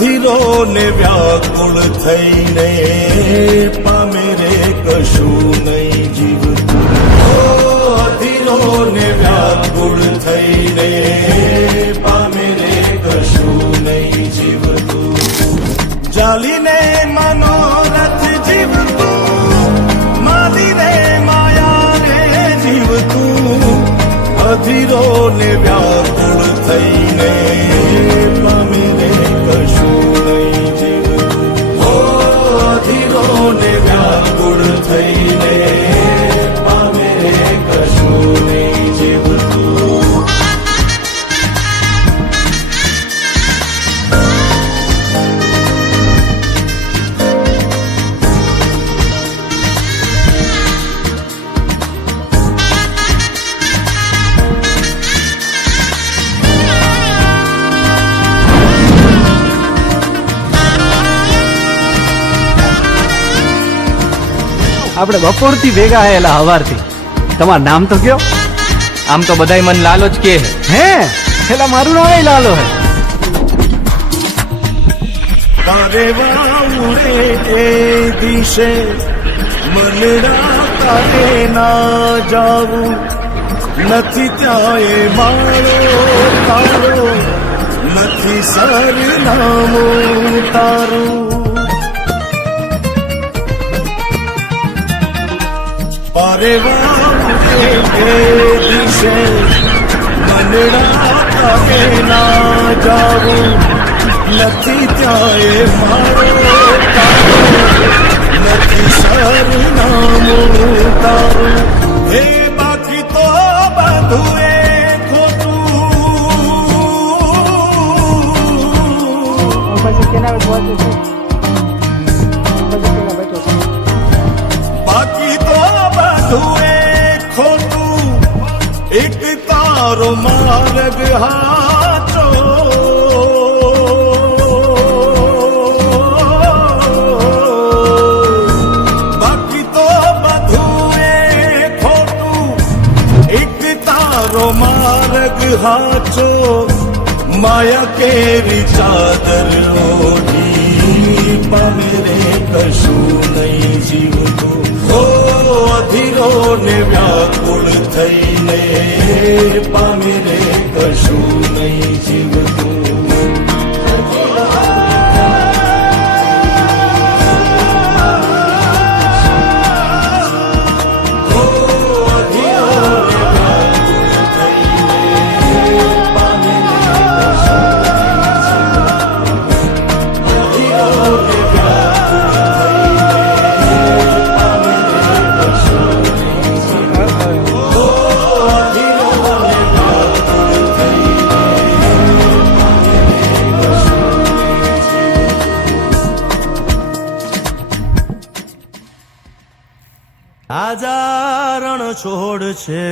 અધીરો ને વ્યાકુળ થઈને પામે રે કશું નહીં જીવતું. અધીરો ને વ્યાકુળ થઈને પામે રે કશું નહીં જીવતું. ચાલીને મનોરથ જીવતું, માલીને માયા રે જીવતું. અધીરો ને વ્યાકુળ થઈને પામે રે કશું નહીં જીવતું. અધીરો ને વ્યાકુળ થઈને પામે રે કશું નહીં જીવતું. આપણે બપોરથી ભેગા હેલા હવારથી. તમારું નામ તો કયો? આમ તો બધાય મન લાલો જ કે હે પેલા મારું નામ લાલો હે. તારે વાઉડે એ દિશે મનડા તારે ના જાવું. નથી ત્યાં એ માળો તારો, નથી સરનામું તારું. પારે વાઉડે એ દિશે મનડા તારે ના જાવું. નથી ત્યાં એ મારો તારો, નથી સરનામું તારું. હે બાકી તો બધું એ બાકી તો બધું એ ખોટું. એક તારો માર્ગ હાચો, બાકી તો બધું એ ખોટું. એક તારો માર્ગ હાચો. માયા કેરી ચાદર ઓઢી પામે રે કશું નહીં જીવતું. અધીરો ને વ્યાકુળ થઈને પામે રે કશું નહીં જીવતું. આજારણ છોડ છે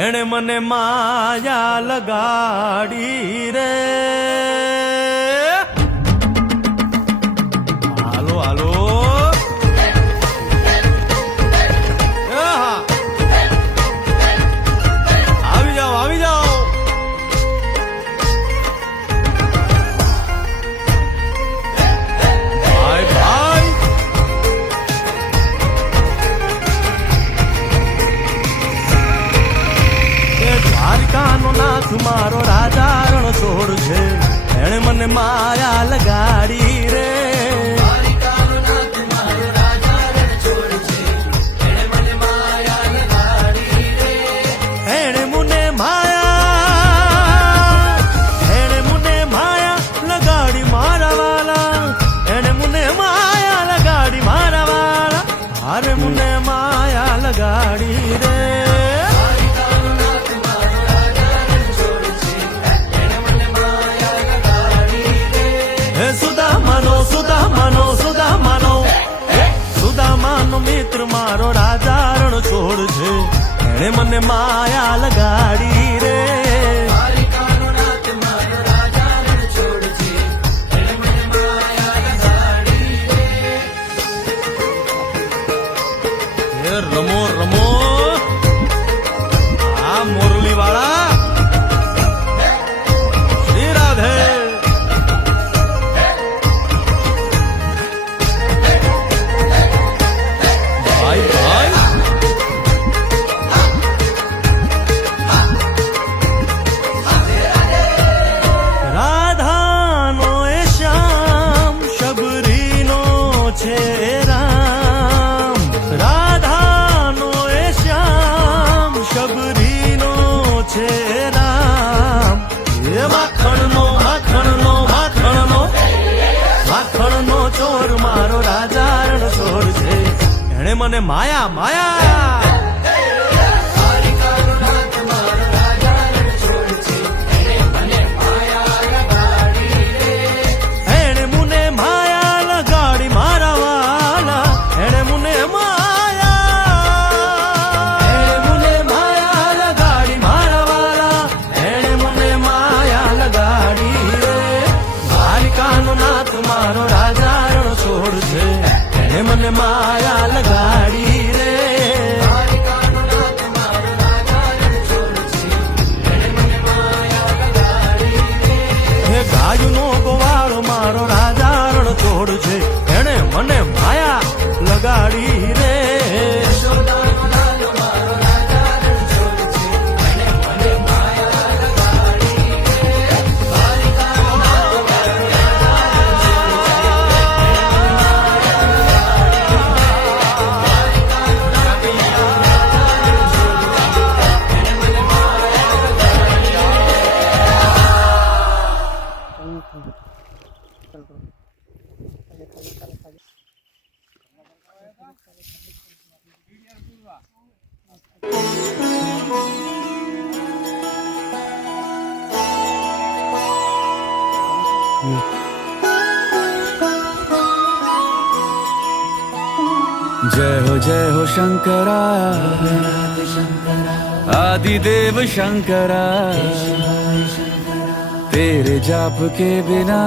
એણે મને માયા લગાડી રે. હાલો હાલો આવી જાઓ આવી જાઓ. ભાઈ ભાઈ દ્વારિકાનો નાથ મારો રાજા રણછોડ છે એણે મને માયા લગાડી રે. એણે મને માયા લગાડી મારા વાલા. એણે મને માયા લગાડી મારા વાલા. હારે મને માયા લગાડી રે. સુદામાનો મિત્ર મારો રાજા રણછોડ છે એણે મને માયા લગાડી રે. રમો રમો આ મોરલી વાળા શ્રી રાધે. મને માયા માયા એણે મુને માયા લગાડી મારા વાલા એણે મુને માયા લગાડી મારા વાલા એણે મુને માયા લગાડી રે દ્વારિકાનો નાથ મારો રાજા રણ છોડ છે એણે મને માયા લગાડી રે હે ગાયુનો ગોવાળો મારો રાજા રણ છોડ છે એણે મને માયા લગાડી રે जय हो शंकरा आदिदेव शंकरा तेरे जाप के बिना